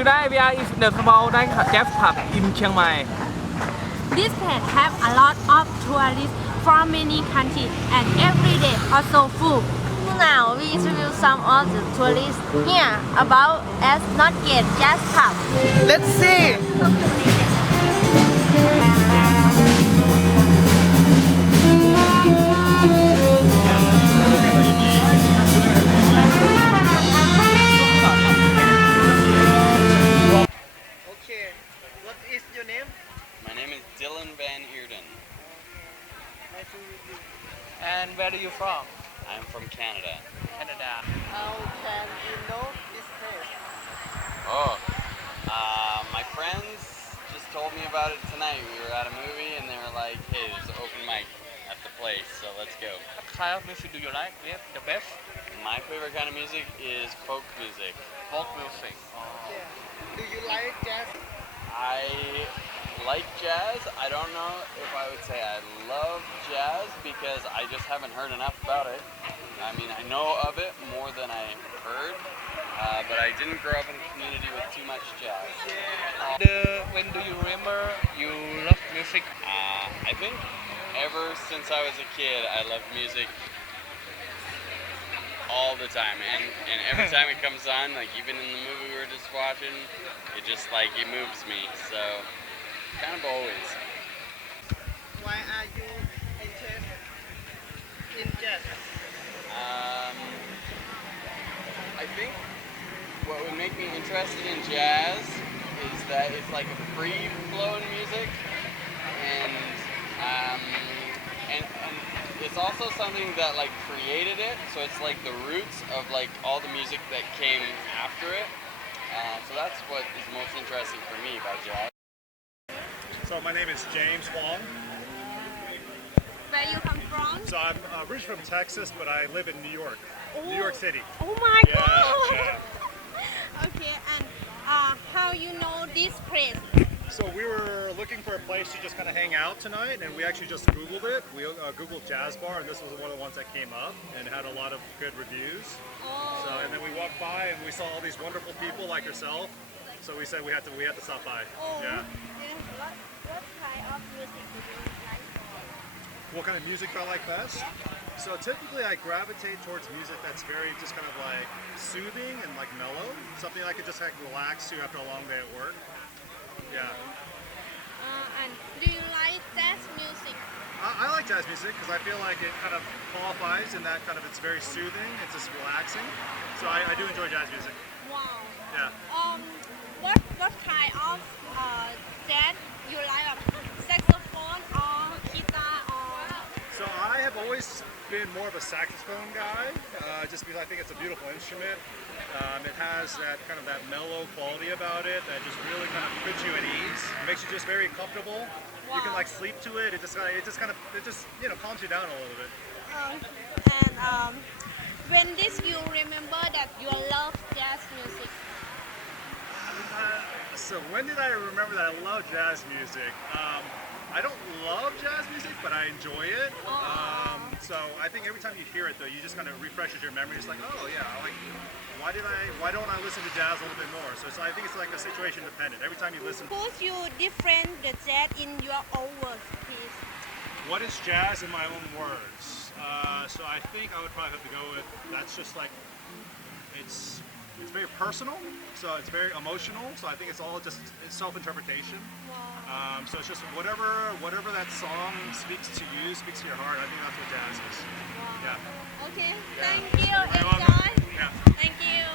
Today we are in the small jazz pub in Chiang Mai. This place have a lot of tourists from many countries and every day also full. Now we interview some of the tourists here about as not get jazz pub. Let's see. Okay, what is your name? My name is Dylan Van Eerden. Nice to meet you. And where are you from? I'm from Canada. Canada. How can you know this place? Oh, my friends just told me about it tonight. We were at a movie and they were like, hey, there's an open mic at the place, so let's go. What kind of music do you like? Yes, the best My favorite kind of music is folk music. folk music. Okay. Do you like jazz? I like jazz. I don't know if I would say I love jazz because I just haven't heard enough about it. I mean, I know of it more than I heard, but I didn't grow up in a community with too much jazz. When do you remember you love music? I think ever since I was a kid, I loved music all the time, and every time it comes on, like even in the movie we were just watching, it just like it moves me. So kind of always. Why are you interested in jazz? I think what would make me interested in jazz is that it's like a free-flowing music, and it's also something that like created it. So it's like the roots of like all the music that came after it. So that's what is most interesting for me about jazz. So my name is James Huang. Where you come from? So I'm originally from Texas, but I live in New York, New York City. Oh my Yeah, god. yeah. Okay, and how you know this place? So we were looking for a place to just kind of hang out tonight, and we actually just Googled it. We Googled jazz bar, and this was one of the ones that came up, and had a lot of good reviews. Oh. So and then we walked by, and we saw all these wonderful people like yourself. So we said we had to stop by. Oh. Yeah. What kind of music do you like? What kind of music do I like best? So typically I gravitate towards music that's very just kind of like soothing and like mellow, something I could just like relax to after a long day at work. Yeah. And do you like jazz music? I like jazz music because I feel like it kind of qualifies in that kind of, it's very soothing, it's just relaxing. So I do enjoy jazz music. Wow. Yeah. What kind of jazz you like? Saxophone or guitar or? So I have always been more of a saxophone guy, just because I think it's a beautiful instrument. It has that kind of that mellow quality about it that just really kind of puts you at ease. It makes you just very comfortable. You can Wow. like sleep to it. It just calms you down a little bit. And when this you remember that you love jazz music? So when did I remember that I love jazz music? I don't love jazz music, but I enjoy it. So I think every time you hear it, though, you just kind of refreshes your memory. It's like, oh yeah, why don't I listen to jazz a little bit more? So I think it's like a situation dependent. Every time you listen. Could you different the jazz in your own words, please? What is jazz in my own words? So I think I would probably have to go with, that's just like, it's very personal, so it's very emotional, so I think it's all just self-interpretation. Wow. So it's just whatever that song speaks to you, speaks to your heart, I think that's what jazz is. Wow. Yeah. Okay, Yeah. thank you. You're Enjoy. welcome. Yeah. Thank you.